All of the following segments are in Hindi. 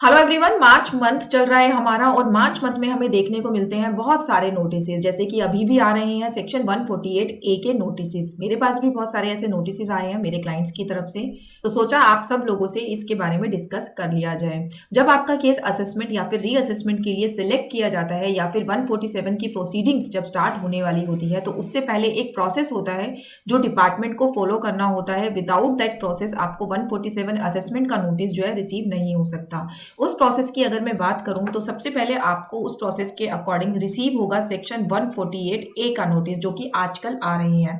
Hello everyone. मार्च मंथ चल रहा है हमारा और मार्च मंथ में हमें देखने को मिलते हैं बहुत सारे नोटिसेस, जैसे कि अभी भी आ रहे हैं सेक्शन 148 ए के नोटिसेस। मेरे पास भी बहुत सारे ऐसे नोटिसेस आए हैं मेरे क्लाइंट्स की तरफ से, तो सोचा आप सब लोगों से इसके बारे में डिस्कस कर लिया जाए। जब आपका केस असेसमेंट या फिर रीअसेसमेंट के लिए सिलेक्ट किया जाता है या फिर 147 की प्रोसीडिंग्स जब स्टार्ट होने वाली होती है, तो उससे पहले एक प्रोसेस होता है जो डिपार्टमेंट को फॉलो करना होता है। विदाउट दैट प्रोसेस आपको 147 असेसमेंट का नोटिस जो है रिसीव नहीं हो सकता। उस प्रोसेस की अगर मैं बात करूं तो सबसे पहले आपको उस प्रोसेस के अकॉर्डिंग रिसीव होगा सेक्शन 148 ए का नोटिस, जो कि आजकल आ रही है।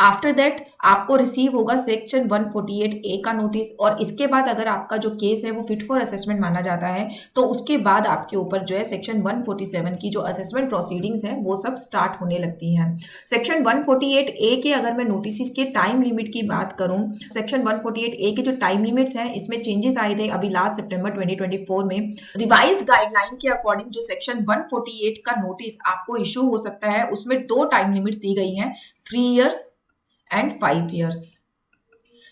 आफ्टर दैट आपको रिसीव होगा सेक्शन 148 ए का नोटिस, और इसके बाद अगर आपका जो केस है वो फिट फॉर असेसमेंट माना जाता है तो उसके बाद आपके ऊपर जो है सेक्शन 147 की जो असेसमेंट प्रोसीडिंग्स है वो सब स्टार्ट होने लगती हैं। सेक्शन 148 ए के अगर मैं नोटिस के टाइम लिमिट की बात करूं, सेक्शन 148 ए के जो टाइम लिमिट्स हैं इसमें चेंजेस आए थे अभी लास्ट सितंबर 2024 में। रिवाइज्ड गाइडलाइन के अकॉर्डिंग जो सेक्शन 148 का नोटिस आपको इशू हो सकता है उसमें दो टाइम लिमिट्स दी गई हैं, 3 इयर्स एंड 5 इयर्स।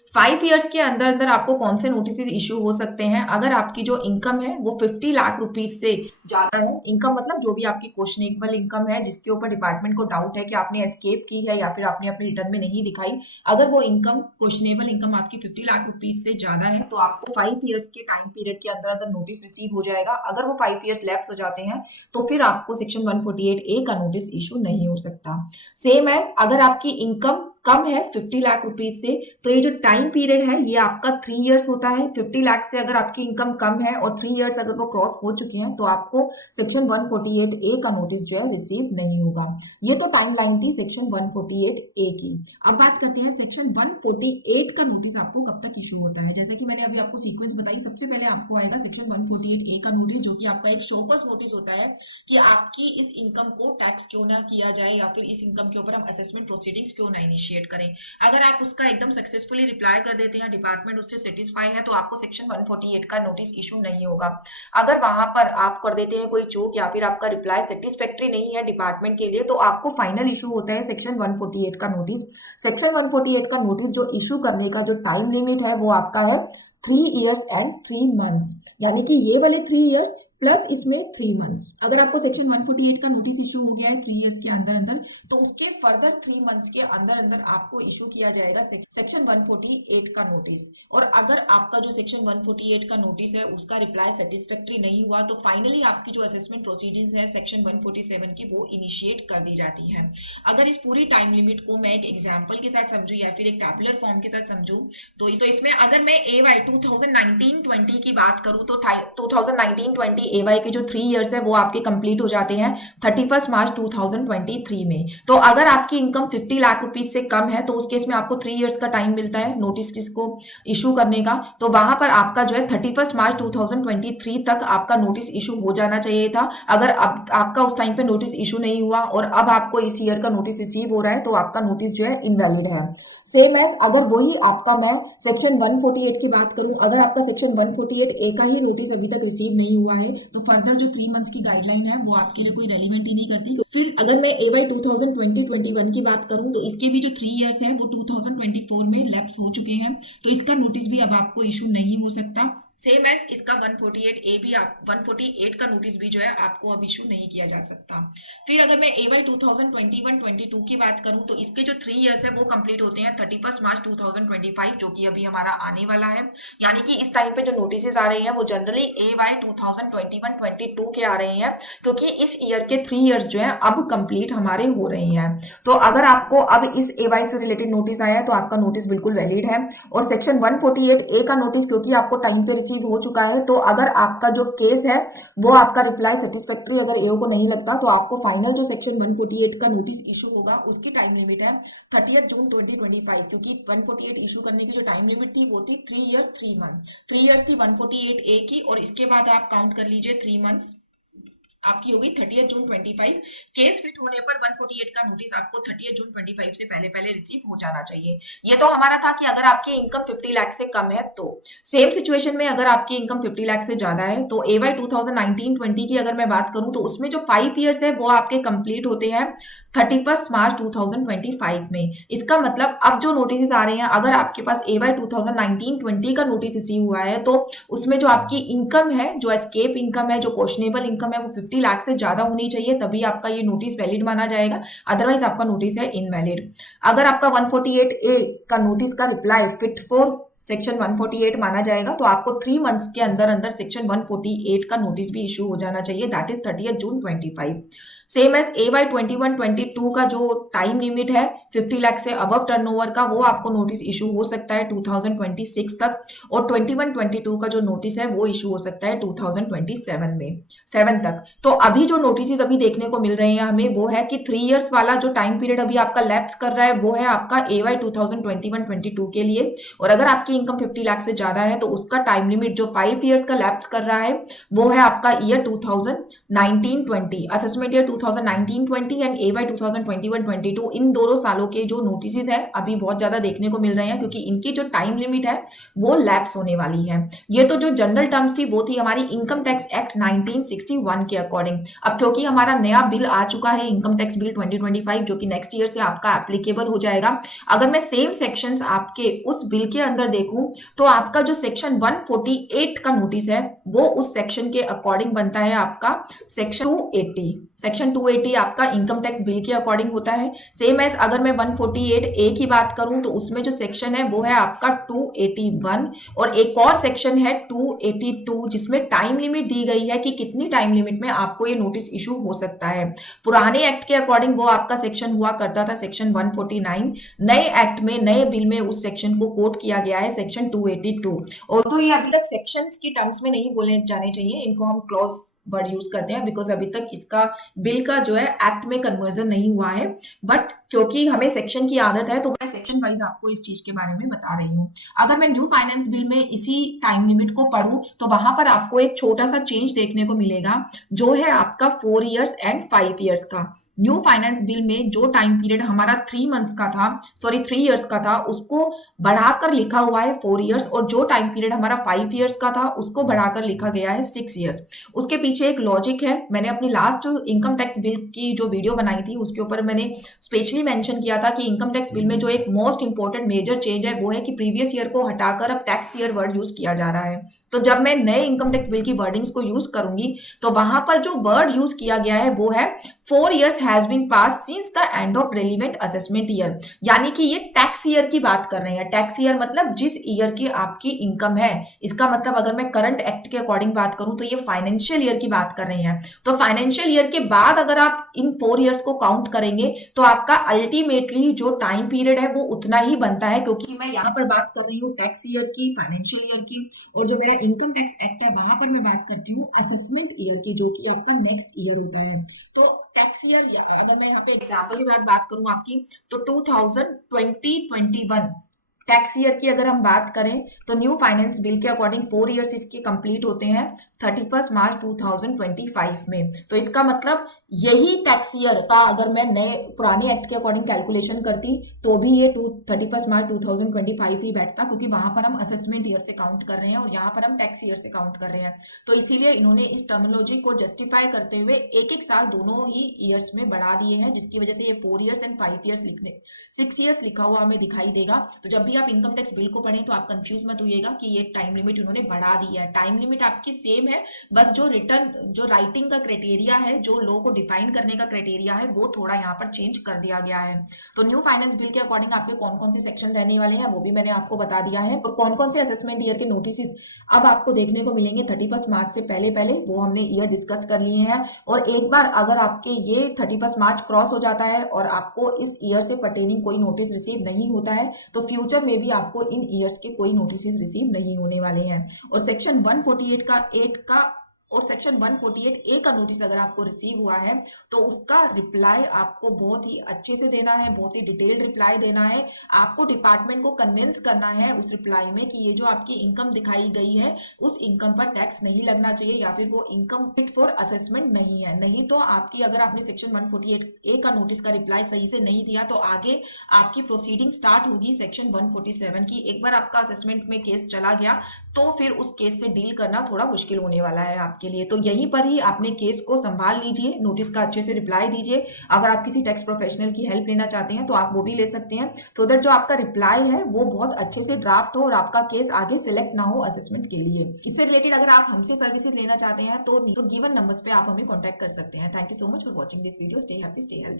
5 इयर्स के अंदर अंदर आपको कौन से नोटिस इशू हो सकते हैं? अगर आपकी जो इनकम है वो 50 लाख रुपीज से ज्यादा है, इनकम मतलब जो भी आपकी क्वेश्चनेबल इनकम है जिसके ऊपर डिपार्टमेंट को डाउट है कि आपने एस्केप की है या फिर आपने अपने रिटर्न में नहीं दिखाई, अगर वो इनकम क्वेश्चनेबल इनकम आपकी 50 लाख रुपीज से ज्यादा है तो आपको 5 इयर्स के टाइम पीरियड के अंदर अंदर नोटिस रिसीव हो जाएगा। अगर वो 5 इयर्स लैप्स हो जाते हैं तो फिर आपको सेक्शन 148 ए का नोटिस इशू नहीं हो सकता। सेम एज अगर आपकी इनकम कम है 50 लाख रुपीज से, तो ये जो टाइम पीरियड है ये आपका 3 इयर्स होता है। 50 लाख से अगर आपकी इनकम कम है और 3 इयर्स अगर वो क्रॉस हो चुके हैं तो आपको सेक्शन 148 ए का नोटिस जो है रिसीव नहीं होगा। ये तो टाइम लाइन थी सेक्शन 148 ए की। अब बात करते हैं सेक्शन 148 का नोटिस आपको कब तक इशू होता है। जैसे कि मैंने अभी आपको सीक्वेंस बताई, सबसे पहले आपको आएगा सेक्शन 148 ए का नोटिस, जो कि आपका एक शोकस नोटिस होता है कि आपकी इस इनकम को टैक्स क्यों ना किया जाए या फिर इस इनकम के ऊपर हम असेसमेंट प्रोसीडिंग्स क्यों ना इनिशिएट करें। अगर आप उसका एकदम सक्सेसफुली रिप्लाई कर देते हैं, डिपार्टमेंट उससे सेटिस्फाई है, तो आपको सेक्शन 148 का नोटिस इशू नहीं होगा। अगर वहां पर आप कर देते हैं कोई चूक या फिर आपका रिप्लाई सेटिस्फैक्ट्री नहीं है डिपार्टमेंट के लिए, तो आपको फाइनल इशू होता है सेक्शन 148 का नोटिस। सेक्शन 148 का नोटिस जो इशू करने का जो टाइम लिमिट है वो आपका है 3 इयर्स एंड 3 मंथ्स, यानी कि ये वाले 3 इयर्स प्लस इसमें 3 मंथ्स। अगर आपको सेक्शन 148 का नोटिस इशू हो गया है 3 इयर्स के अंदर अंदर, तो उसके फर्दर 3 मंथ्स के अंदर अंदर आपको इशू किया जाएगा सेक्शन 148 का नोटिस। और अगर आपका जो सेक्शन 148 का नोटिस है उसका रिप्लाई सेटिस्फैक्ट्री नहीं हुआ तो फाइनली आपकी जो असेसमेंट प्रोसीडिंग्स है सेक्शन 147 की वो इनिशिएट कर दी जाती है। अगर इस पूरी टाइम लिमिट को मैं एक एग्जाम्पल के साथ समझू या फिर एक टैबुलर फॉर्म के साथ समझू, तो इसमें अगर मैं AY 2019-20 की बात करूं तो 2019-20 AY के जो 3 इयर्स है वो आपके कंप्लीट हो जाते हैं 31 मार्च 2023 में। तो अगर आपकी इनकम 50 लाख रुपीज से कम है तो उस केस में आपको 3 इयर्स का टाइम मिलता है नोटिस किसको इशू करने का। तो वहां पर आपका जो है 31 मार्च 2023 तक आपका नोटिस इशू हो जाना चाहिए था। अगर अब आपका उस टाइम पे नोटिस इशू नहीं हुआ और अब आपको इस ईयर का नोटिस रिसीव हो रहा है तो आपका नोटिस जो है इनवैलिड है। सेम एज अगर वही आपका मैं सेक्शन 148 की बात करूं, अगर आपका सेक्शन 148 ए का ही नोटिस अभी तक रिसीव नहीं हुआ है तो फर्दर जो 3 मंथ्स की गाइडलाइन है वो आपके लिए कोई रेलिवेंट ही नहीं करती। फिर अगर मैं AY 2020-21 की बात करूं तो इसके भी जो 3 इयर्स हैं वो 2024 में लैप्स हो चुके हैं, तो इसका नोटिस भी अब आपको इशू नहीं हो सकता। सेम एज इसका 148 ए भी आप 148 का नोटिस भी जो है आपको अब इशू नहीं किया जा सकता। फिर अगर मैं AY 2021-22 की बात करूं तो इसके जो 3 इयर्स है वो कंप्लीट होते हैं 31 मार्च 2025, जो कि अभी हमारा आने वाला है। यानी कि इस टाइम पे जो नोटिस आ रहे हैं वो जनरली AY 2021-22 के आ रहे हैं, क्योंकि इस ईयर के 3 इयर्स जो है अब कंप्लीट हमारे हो रहे हैं। तो अगर आपको अब इस AY से रिलेटेड नोटिस आया है तो आपका नोटिस बिल्कुल वैलिड है। और सेक्शन 148 ए का नोटिस क्योंकि आपको टाइम पे रिसीव हो चुका है, तो अगर आपका जो केस है वो आपका रिप्लाई सेटिस्फैक्ट्री अगर एओ को नहीं लगता तो आपको फाइनल जो सेक्शन 148 का नोटिस इशू होगा उसकी टाइम लिमिट है 30 जून 2025, क्योंकि 148 इशू करने की जो टाइम लिमिट थी वो थी 3 इयर्स 3 मंथ। 3 इयर्स थी 148 ए की और इसके बाद आप काउंट कर लीजिए 3 मंथ्स। आपकी होगी 30 जून 25। केस फिट होने पर 148 का नोटिस आपको 30 जून 25 से पहले पहले रिसीव हो जाना चाहिए। ये तो हमारा था कि अगर आपकी इनकम 50 लाख से कम है तो। सेम सिचुएशन में अगर आपकी इनकम 50 लाख से ज्यादा है तो एवाई 2019-20 की अगर मैं बात करूं तो उसमें जो 5 इयर्स है वो आपके कंप्लीट होते हैं 31 मार्च 2025 में। इसका मतलब अब जो नोटिस आ रहे हैं, अगर आपके पास एवाई 2019-20 का नोटिस रिसीव हुआ है तो उसमें जो आपकी इनकम है, जो एस्केप इनकम है, जो क्वेश्चनेबल इनकम है, वो 50 लाख से ज्यादा होनी चाहिए, तभी आपका ये नोटिस वैलिड माना जाएगा। अदरवाइज आपका नोटिस है इनवैलिड। अगर आपका 148A का नोटिस का रिप्लाई फिट फॉर सेक्शन 148 माना जाएगा तो आपको 3 मंथ्स के अंदर अंदर सेक्शन 148 का नोटिस भी इशू हो जाना चाहिए, that is 30 June 25। Same as AY 21-22 का जो टाइम लिमिट है 50 लाख से अबव टर्नओवर का, वो आपको नोटिस इशू हो सकता है 2026 तक, और 21-22 का जो नोटिस है वो इशू हो सकता है 2027 में 7 तक। तो अभी जो नोटिस अभी देखने को मिल रहे हैं हमें वो है कि 3 इयर्स वाला जो टाइम पीरियड अभी आपका लैप्स कर रहा है वो है आपका AY 2021-22 के लिए, और अगर आपकी इनकम 50 लाख से ज्यादा है तो उसका टाइम लिमिट जो 5 इयर्स का लैप्स कर रहा है वो है आपका year 2019-20 assessment year 2019-20 and AY 2021-22। इन दोनों सालों के जो नोटिस है अभी बहुत ज्यादा देखने को मिल रहे हैं क्योंकि इनकी जो टाइम लिमिट है वो लैप्स होने वाली है। ये तो जो जनरल टर्म्स थी वो थी हमारी इनकम टैक्स एक्ट 1961 के अकॉर्डिंग। अब क्योंकि हमारा नया बिल आ चुका है इनकम टैक्स बिल 2025 जो कि नेक्स्ट ईयर से आपका एप्लीकेबल हो जाएगा, अगर मैं सेम सेक्शंस आपके उस बिल के अंदर देखूं तो आपका जो सेक्शन 148 का नोटिस है वो उस सेक्शन के अकॉर्डिंग बनता है आपका सेक्शन 280। सेक्शन 280 आपका इनकम टैक्स बिल के अकॉर्डिंग होता है। सेम एज अगर मैं 148A की बात करूं तो उसमें जो सेक्शन है वो है आपका 281, और एक और सेक्शन है 282 जिसमें टाइम लिमिट दी गई है कि कितनी टाइम लिमिट में आपको ये नोटिस इशू हो सकता है। पुराने एक्ट के अकॉर्डिंग वो आपका सेक्शन हुआ करता था सेक्शन 149, नए एक्ट में नए बिल में उस सेक्शन को कोट किया गया है सेक्शन 282। और तो ये अभी तक सेक्शंस की टर्म्स में नहीं बोले जाने चाहिए, इनको हम क्लॉज वर्ड यूज करते हैं बिकॉज अभी तक इसका बिल का जो है एक्ट में कन्वर्जन नहीं हुआ है, बट क्योंकि हमें सेक्शन की आदत है तो मैं सेक्शन वाइज आपको इस चीज के बारे में बता रही हूँ। अगर मैं न्यू फाइनेंस बिल में इसी टाइम लिमिट को पढ़ूं तो वहां पर आपको एक छोटा सा चेंज देखने को मिलेगा जो है आपका 4 इयर्स एंड 5 इयर्स का। न्यू फाइनेंस बिल में जो टाइम पीरियड हमारा 3 मंथ्स का था, सॉरी 3 इयर्स का था, उसको बढ़ाकर लिखा हुआ है 4 इयर्स, और जो टाइम पीरियड हमारा 5 इयर्स का था उसको बढ़ाकर लिखा गया है 6 इयर्स। उसके पीछे एक लॉजिक है, मैंने अपनी लास्ट इनकम टैक्स बिल की जो वीडियो बनाई थी उसके ऊपर मैंने स्पेशली मेंशन किया था कि इनकम टैक्स बिल में जो एक मोस्ट इंपॉर्टेंट मेजर चेंज है वो है कि प्रीवियस ईयर को हटाकर अब टैक्स ईयर वर्ड यूज किया जा रहा है। तो जब मैं नए इनकम टैक्स बिल की वर्डिंग्स को यूज करूंगी तो वहां पर जो वर्ड यूज किया गया है वो है 4 years has been passed since the end of relevant assessment year, यानी कि ये टैक्स ईयर की बात कर रहे हैं। टैक्स ईयर मतलब जिस ईयर की आपकी इनकम है, इसका मतलब अगर मैं करंट एक्ट के अकॉर्डिंग बात करूं तो ये फाइनेंशियल ईयर की बात कर रहे हैं। तो फाइनेंशियल ईयर के बाद अगर आप इन 4 इयर्स को काउंट करेंगे तो आपका अल्टीमेटली जो टाइम पीरियड है वो उतना ही बनता है, क्योंकि मैं यहाँ पर बात कर रही हूँ टैक्स ईयर की, फाइनेंशियल ईयर की, और जो मेरा इनकम टैक्स एक्ट है वहां पर मैं बात करती हूँ असेसमेंट ईयर की जो कि आपका नेक्स्ट ईयर होता है। तो टैक्स ईयर, अगर मैं यहाँ पे एग्जाम्पल के बाद बात करूं आपकी तो 2020-21 टैक्स ईयर की अगर हम बात करें तो न्यू फाइनेंस बिल के अकॉर्डिंग 4 इयर्स इसके कंप्लीट होते हैं 31 मार्च 2025 में। तो इसका मतलब यही टैक्स ईयर का अगर मैं नए पुराने एक्ट के अकॉर्डिंग कैलकुलेशन करती तो भी ये 31 मार्च 2025 ही बैठता, क्योंकि वहां पर हम असेसमेंट ईयर से काउंट कर रहे हैं और यहाँ पर हम टैक्स ईयर से काउंट कर रहे हैं। तो इसीलिए इन्होंने इस टर्मिनोलॉजी को जस्टिफाई करते हुए एक एक साल दोनों ही ईयर्स में बढ़ा दिए हैं, जिसकी वजह से ये 4 इयर्स एंड 5 इयर्स लिखने 6 इयर्स लिखा हुआ हमें दिखाई देगा। तो जब भी आप इनकम टैक्स बिल को पढ़ें तो आप कंफ्यूज मत होइएगा कि ये टाइम लिमिट उन्होंने बढ़ा दी है। टाइम लिमिट आपकी सेम है, बस जो रिटर्न जो राइटिंग का क्राइटेरिया है, जो लॉ को डिफाइन करने का क्राइटेरिया है, वो थोड़ा यहाँ पर चेंज कर दिया गया है। तो न्यू फाइनेंस बिल के अकॉर्डिंग आपके कौन कौन से सेक्शन रहने वाले हैं वो भी मैंने आपको बता दिया है, और कौन कौन से असेसमेंट ईयर के नोटिस अब आपको देखने को मिलेंगे 31 मार्च से पहले पहले, वो हमने ईयर डिस्कस कर लिए हैं। और एक बार अगर आपके ये 31 मार्च क्रॉस हो जाता है और आपको इस ईयर से पर्टेनिंग कोई नोटिस रिसीव नहीं होता है तो फ्यूचर में भी आपको इन ईयर्स के कोई नोटिस रिसीव नहीं होने वाले हैं। और सेक्शन 148 का 8 का और सेक्शन 148 ए का नोटिस अगर आपको रिसीव हुआ है तो उसका रिप्लाई आपको बहुत ही अच्छे से देना है, बहुत ही डिटेल्ड रिप्लाई देना है। आपको डिपार्टमेंट को कन्विंस करना है उस रिप्लाई में कि ये जो आपकी इनकम दिखाई गई है उस इनकम पर टैक्स नहीं लगना चाहिए या फिर वो इनकम फिट फॉर असेसमेंट नहीं है। नहीं तो आपकी, अगर आपने सेक्शन 148 ए का नोटिस का रिप्लाई सही से नहीं दिया तो आगे आपकी प्रोसीडिंग स्टार्ट होगी सेक्शन 147 की। एक बार आपका असेसमेंट में केस चला गया तो फिर उस केस से डील करना थोड़ा मुश्किल होने वाला है आपके लिए। तो यहीं पर ही आपने केस को संभाल लीजिए, नोटिस का अच्छे से रिप्लाई दीजिए। अगर आप किसी टैक्स प्रोफेशनल की हेल्प लेना चाहते हैं तो आप वो भी ले सकते हैं, सो दैट जो आपका रिप्लाई है वो बहुत अच्छे से ड्राफ्ट हो और आपका केस आगे सिलेक्ट ना हो असेसमेंट के लिए। इससे रिलेटेड अगर आप हमसे सर्विसेज लेना चाहते हैं तो गिवन नंबर्स पे आप हमें कॉन्टैक्ट कर सकते हैं। Thank you so much for watching this video. Stay happy, stay healthy.